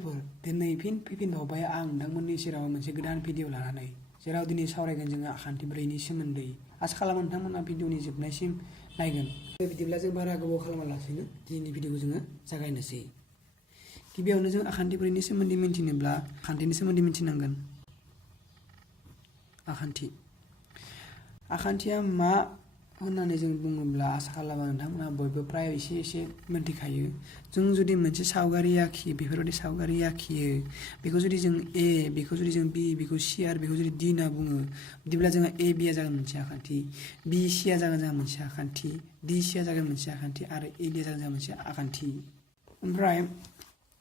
लोगोफोर दिनै फिन फैफिनबावबाय आं नोंथांमोननि सेराव मोनसे गोदान भिडिअ लानानै जेराव दिनै सावरायगोन जोङो आखान्थि ब्रैनि सोमोन्दै आसा खालामो नोंथांमोना भिडिअनि जोबनायसिम नायगोन बिदिब्ला जों बारा गोबाव खालामालासेनो दिनैनि भिडिअखौ जोङो जागायनोसै गिबियावनो जों आखान्थि ब्रैनि सोमोन्दै मिन्थिनोब्ला आखान्थिनि सोमोन्दै मिन्थिनांगोन आखान्थिया मा होननानै जों बुङोब्ला आसा खालामो नोंथांमोना बयबो प्राय एसे मिन्थिखायो जों जुदि मोनसे सावगारि आखियो बेफोरबायदि सावगारि आखियो बेखौ जुदि जों ए बेखौ जुदि जों बी बेखौ सी आरो बेखौ जुदि डी होनना बुङो बिदिब्ला जोंहा ए बीआ जागोन मोनसे आखान्थि बी सीआ जागोन जोंहा मोनसे आखान्थि डी सीआ जागोन मोनसे आखान्थि आरो ए डीआ जागोन जोंहा मोनसे आखान्थि ओमफ्राय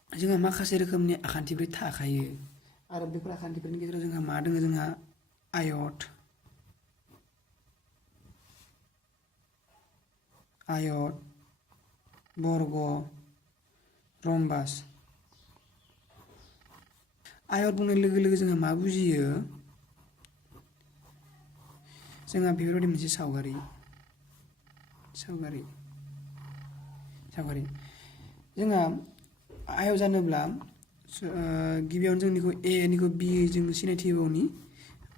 जोंहा माखासे रोखोमनि आखान्थिफोर थाखायो आरो बेफोर आखान्थिफोरनि गेजेराव जोंहा मा दङ जोंहा ayot बर्ग रम्बास ayot बुंनाय लोगो लोगो जोंहा मा बुजियो जोंहा बेफोरबायदि मोनसे सावगारि जोंहा ayot जानोब्ला गिबियावनो जोंनिखौ ए निखौ बी जों सिनायथि होबावनि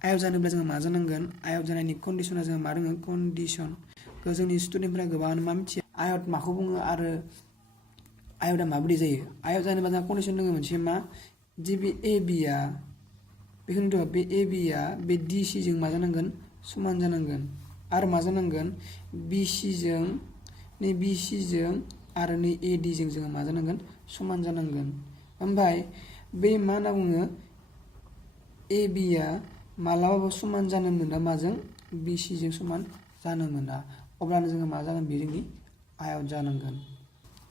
ayot जानोब्ला जोंहा मा जानांगोन ayot जानायनि कन्डिशना जोंहा मा दङ कन्डिशन जोंनि स्टुडेन्टफोरा गोबाङानो मा मिथिया ayot माखौ बुङो आरो ayotआ माबोरै जायो ayot जानोबा जोंहा कन्डिशन दङ मोनसे मा जे बे ए बीआ बेखौनोथ' बे ए बीआ बे डी सी जों मा जानांगोन समान जानांगोन आरो मा जानांगोन बी सी जों आरो नै ए डी जों जोङो मा जानांगोन समान जानांगोन ओमफ्राय बे मा होनना बुङो ए बीआ मालाबाबो समान जानो मोना माजों बी सी जों समान जानो मोना अब्लानो जोङो मा जागोन बे जोंनि ayot जानांगोन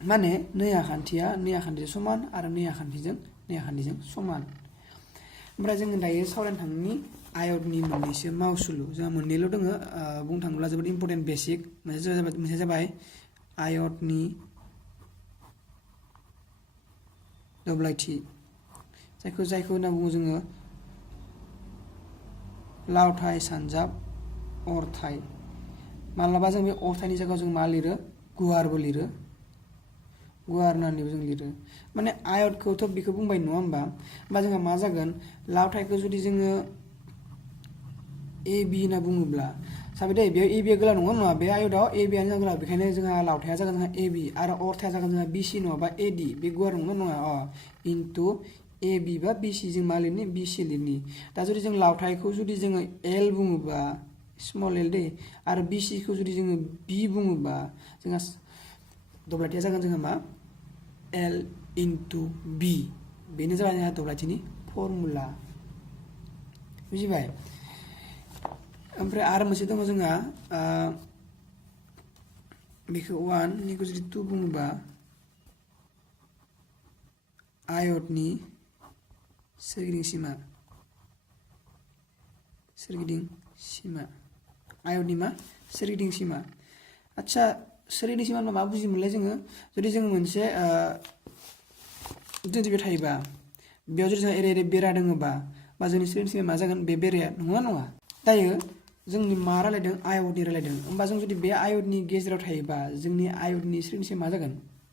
माने नै आखान्थिजों समान आरो नै आखान्थिजों समान ओमफ्राय जोङो दायो सावरायनो थांनि ayotनि मोननैसो मावसुलु जोंहा मोननैल' दङ बुंनो थाङोब्ला जोबोद इम्परटेन्ट बेसिक मोनसे जाबाय ayotनि दब्लायथि जायखौ होनना बुङो जोङो लावथाइ सानजाब अरथाइ मालाबा जों बे अरथाइनि जायगायाव जों मा लिरो गुवारबो लिरो गुवार होननानैबो जों लिरो माने ayotखौथ' बेखौ बुंबाय नङा होमबा जोंहा मा जागोन लावथाइखौ जुदि जोङो ए बी होनना बुङोब्ला साबे दे बेयाव ए बीआ गोलाव नङा बे ayotआव ए बीआनो जागोन गोलाव बेखायनो जोंहा लावथाइया जागोन जोंहा ए बी आरो अरथाइया जागोन जोंहा बी सी नङाबा ए डी बे गुवार नङा इन्टु ए बी बा बी सी जों मा लिरनि बी सी लिरनि दा जुदि जों लावथाइखौ जुदि जोङो एल बुङोबा स्मल एल दे आरो बी सी खौ जुदि जोङो बी बुङोबा जोंहा दब्लायथिया जागोन जोंहा मा एल इन्टु बी बेनो जाबाय जोंहा दब्लायथिनि फर्मुला बुजिबाय ओमफ्राय आरो मोनसे दङ जोंहा बेखौ 1 निखौ जुदि 2 बुङोबा ayotनि सोरगिदिं सिमा ayotनि मा सोरगिदिं सिमा आच्छा सोरगिदिं सिमा मा बुजिमोनलाय जोङो जुदि जोङो मोनसे जुदि बे थायोबा बेयाव जुदि जोंहा एरे बेरा दङबा बा जोंनि सोरगिदिं सिमा मा जागोन बे बेराया नङा दायो जोंनि मा रायलायदों ayotनि रायलायदों होमबा जों जुदि बे ayotनि गेजेराव थायोबा जोंनि ayotनि सोरगिदिं सिमा मा जागोन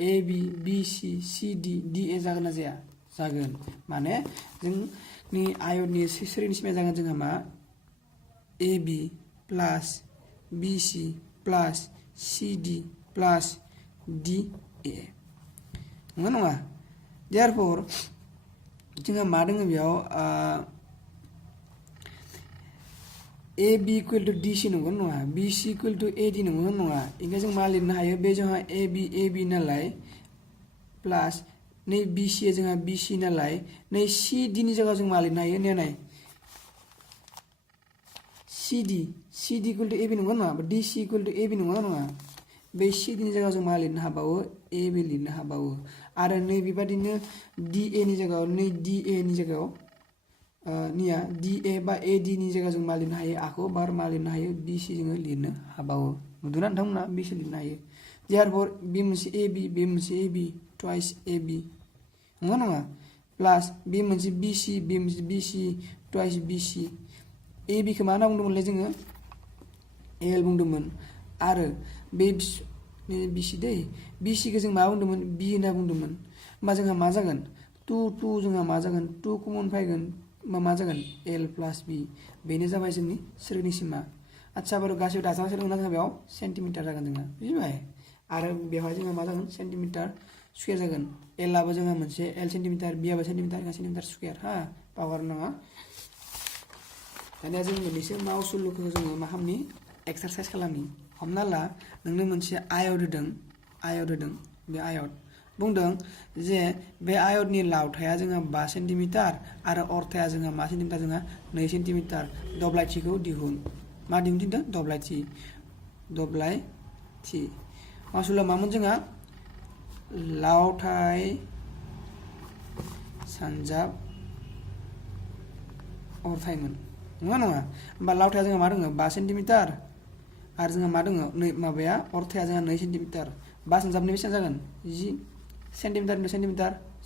A B B C C D D A जागोन ना जाया जागोन माने जोंनि ayotनि सोरगिदिं सिमाया जागोन जोंहा मा A B plus B C plus C D plus D A नङा देयारफर जोंहा मा दङ बेयाव A B equal to D C नंगौ नङा B C equal to A D नंगौ नङा ओंखायनो जों मा लिरनो हायो बे जोंहा ए बी नालाय प्लास नै बी सी जोंहा बी सी नालाय नै सी डी नि जायगायाव जों मा लिरनो हायो नाय C D equal to A B नंगौ नङा D C equal to A B नङा बे सी डी नि जायगायाव जों मा लिरनो हाबावो ए बी लिरनो हाबावो आरो नै बेबादिनो डी ए नि जायगायाव नै डी ए नि जायगायाव निया डी ए बा ए डी नि जायगायाव जों मा लिरनो हायो आखौ बार मा लिरनो हायो बी सी जोङो लिरनो हाबावो नुदोंना नोंथांमोना बी सी लिरनो हायो देयारफर बे मोनसे A be twice A B नङा प्लास बे मोनसे B C twice B C A B खौ मा होनना बुंदोंमोनलाय जोङो एल बुंदोंमोन आरो बे बी सी दै बी सी खौ जों मा बुंदोंमोन बी होनना बुंदोंमोन होमबा जोंहा मा जागोन 2 जोंहा मा जागोन 2 कमन फैगोन मा जागोन l प्लास b बेनो जाबाय जोंनि सोरगिदिं सिमा आच्छा बारु गासिबो दाजाबना सोलोंना जोंहा बेयाव सेन्टिमिटार जागोन जोंहा बुजिबाय आरो बेवहाय जोंहा मा जागोन सेन्टिमिटार स्कुवेर जागोन l आबो जोंहा मोनसे l सेन्टिमिटार b आबो सेन्टिमिटार स्कुवेर हा बावगारनो नाङा दानिया जों मोननैसो मावसुलुखौ जोङो मा खालामनि एक्सारसाइज खालामनि हमना ला नोंनो मोनसे आयत होदों बे आयत बुंदों जे बे आयतनि लावथाया जोंहा 5 सेन्टिमिटार आरो अरथाया जोंहा मा सेन्टिमिटार जोंहा 2 सेन्टिमिटार दब्लायथिखौ दिहुन मा दिहुन थिनदों दब्लायथि मासुला मामोन जोंहा लावथाय सानजाब अरथायमोन नङा होमबा लावथाया जोंहा मा दङ 5 सेन्टिमिटार आरो जोंहा मा दङ माबाया अरथाया जोंहा 2 सेन्टिमिटार 5 सानजाबनि बेसेबां जागोन 10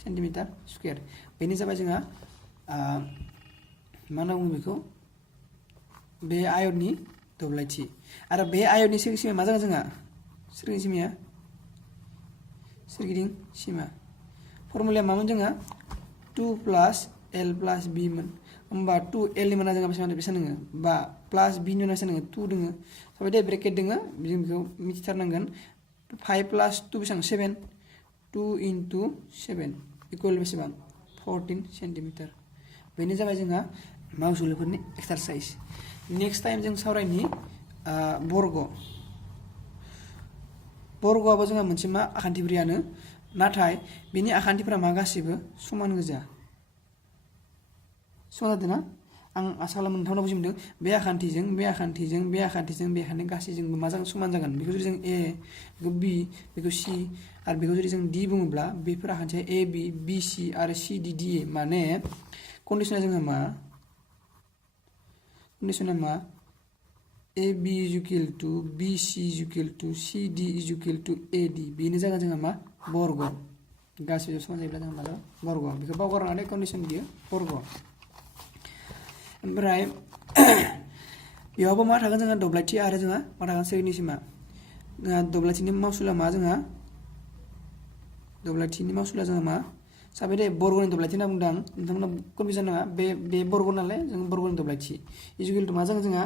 सेन्टिमिटार स्कुवेर बेनो जाबाय जोंहा मा होनना बुङो बेखौ बे आयतनि दब्लायथि आरो बे आयतनि सोरगिदिं सिमाया मा जागोन जोंहा सोरगिदिं सिमा फर्मुलाया मामोन जोंहा 2 प्लास l प्लास b मोन होमबा 2l नि मोना जोंहा बेसेबां दङ बा प्लास b नि मोना बेसेबां दङ 2 दङ साबाय दे ब्रेकेट दङ जों बेखौ मिथिथारनांगोन 5 प्लास 2 बेसेबां 7 2 into 7 इकुवेल बेसेबां 14 सेन्टिमिटार बेनो जाबाय जोंहा मावसुलुफोरनि एक्सारसाइज नेक्स्ट टाइम जों सावरायनि बर्गआबो जोंहा मोनसे मा आखान्थिब्रैयानो नाथाय बेनि आखान्थिफोरा मा गासिबो समान गोजा समान जादोंना आं आसा खालामो नोंथांमोना बुजि मोनदों बे आखान्थिजों गासैजोंबो मा जागोन समान जागोन बेखौ जुदि जों a बेखौ b बेखौ c आरो बेखौ जुदि जों d बुङोब्ला बेफोर आखान्थिया a b b c आरो c d d a माने कन्डिशना जोंहा मा a b is equal to b c is equal to c d is equal to a d बेनो जागोन जोंहा मा बर्ग गासिबो समान जायोब्ला जोंहा मा जागोन बर्ग बेखौ बावगारनानै कन्डिशन बियो बर्ग ओमफ्राय बेयावबो मा थागोन जोंहा दब्लायथि आरो जोंहा मा थागोन सोरगिदिं सिमा जोंहा दब्लायथिनि मावसुला मा जोंहा मा साबाय दे बर्गनि दब्लायथि होनना बुंदों नोंथांमोना कनफिउजन नाङा बे बर्ग नालाय जों बर्गनि दब्लायथि इजुकेल टु मा जागोन जोंहा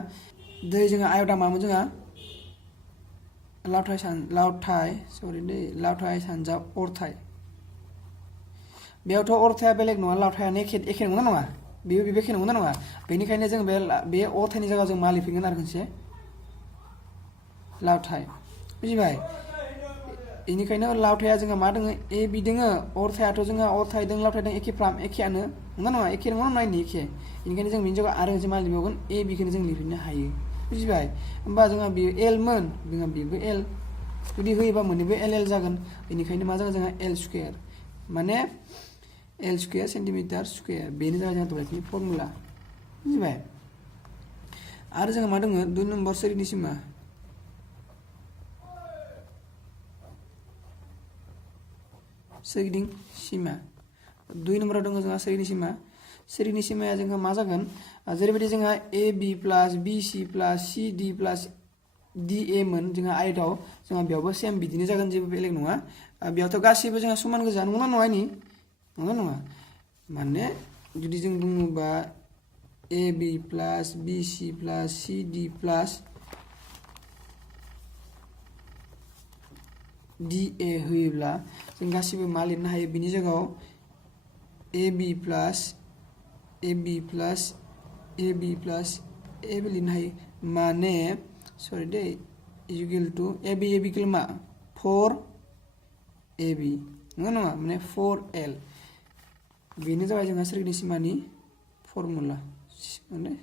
जोंहा आयता मामोन जोंहा लावथाय सानजाब अरथाय बेयावथ' अरथाया बेलेग नङा लावथायानो एखे नङा बेबो एखे नङा बेनिखायनो जों बे अरथायनि जायगायाव जों मा लिरफिनगोन आरो खनसे लावथाय बुजिबाय बेनिखायनो लावथाया जोंहा मा दङ a b दङ अरथायाथ' जोंहा अरथाय दं लावथाय दं एखेयानो नङा एखे नङा नायनि एखे बेनिखायनो जों बेनि जायगायाव आरो खनसे मा लिरबावगोन a b खौनो जों लिरफिननो हायो बुजिबाय होमबा जोंहा बेयो l मोन जोंहा बेबो l जुदि होयोबा मोननैबो l जागोन बेनिखायनो मा जागोन जोंहा l स्कुवेर माने l स्कुवेर सेन्टिमिटार स्कुवेर बेनो जाबाय जोंहा दब्लायथिनि फर्मुला बुजिबाय आरो जोंहा मा दङ 2 नम्बर सोरगिदिं सिमा सोरगिदिं सिमा 2 नम्बराव दङ जोंहा सोरगिदिं सिमाया जोंहा मा जागोन जेरैबायदि जोंहा a b plus b c plus c d plus d a मोन जोंहा आयतआव जोंहा बेयावबो सेम बिदिनो जागोन जेबो बेलेग नङा बेयावथ' गासैबो जोंहा समान गोजा नङा माने जुदि जों बुङोबा a b plus b c plus c d plus d a होयोब्ला जों गासिबो मा लिरनो हायो बिनि जायगायाव a b plus a b लिरनो हायो माने सरि दे इक्वल टू a b मा 4ab नङा माने 4l बेनो जाबाय जोंहा सोरगिदिं सिमानि फर्मुला माने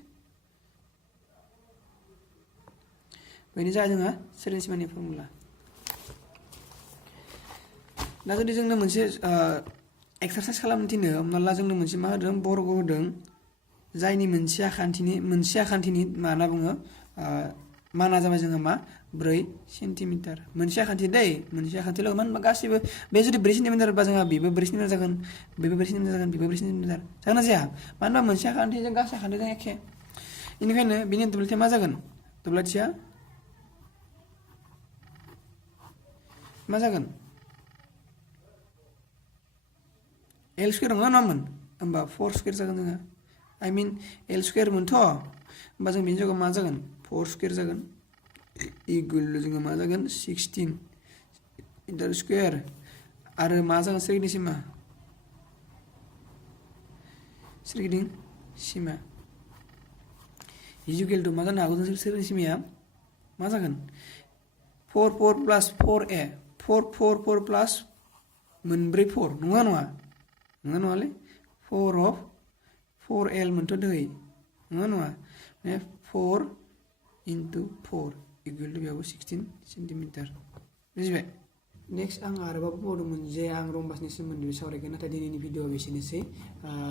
बेनो जाबाय जोंहा सोरगिदिं सिमानि फर्मुला दा जुदि जोंनो मोनसे एक्सारसाइज खालामनो थिनो हमना ला जोंनो मोनसे मा होदों बर्ग होदों जायनि मोनसे आखान्थिनि मा होनना बुङो माना जाबाय जोंहा मा 4 सेन्टिमिटार मोनसे आखान्थि लोगो मानो होनबा गासिबो बे जुदि 4 सेन्टिमिटार बा जोंहा बेबो 4 सेन्टिमिटार जागोन बेबो 4 सेन्टिमिटार जागोन बेबो 4 सेन्टिमिटार जागोन ना जाया मानो होनबा मोनसे आखान्थिजों गासै आखान्थिजों एखे बेनिखायनो बेनि दब्लायथिया मा जागोन दब्लायथिया मा जागोन एल स्क्वायर नङामोन होमबा 4 स्क्वायर जागोन जोङो I mean L स्क्वायर मोनथ' होमबा जों बेनि जायगायाव मा जागोन 4 स्क्वायर जागोन इक्वल जोङो मा जागोन 16 इन्टार स्क्वायर आरो मा जागोन सोरगिदिं सिमा इक्वल टु मा जानो हागौ जों सोरगिदिं सिमाया मा जागोन 4 4 प्लस 4a 4 4 4 प्लस मोनब्रै 4 नङालै 4 of 4l मोनथ' दै नङा 4 into 4 equal to बेयावबो 16 सेन्टिमिटार बुजिबाय नेक्स्ट आं आरोबाव बुंबावदोंमोन जे आं रम्बासनि सोमोन्दै सावरायगोन नाथाय दिनैनि भिडिअआ बेसेनोसै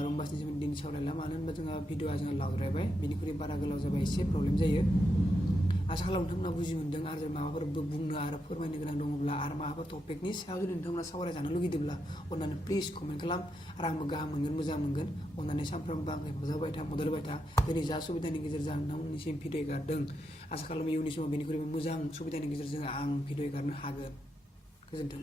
रम्बासनि सोमोन्दै दिनै सावरायला मानो होनबा जोंहा भिडिअआ लावद्रायबाय बेनिख्रुइ बारा गोलाव जाबा एसे प्रब्लेम जायो आसा खालामो नोंथांमोना बुजि मोनदों आरो माबाफोर बुंनो आरो फोरमायनो गोनां दङब्ला आरो माबाफोर टपिकनि सायाव जुदि नोंथांमोना सावरायजानो लुगैदोंब्ला अन्नानै प्लिज कमेन्ट खालाम आरो आंबो गाहाम मोनगोन मोजां मोनगोन अन्नानै सानफ्रोमबो आंखौ हेफाजाब होबाय था मदद होबाय था दिनै जा सुबिदानि गेजेरजों नोंथांमोननिसिम भिडिअ एगारदों आसा खालामो इयुननि समाव बेनिख्रुइबो मोजां सुबिदानि गेजेरजों आं भिडिअ एगारनो हागोन गोजोन्थों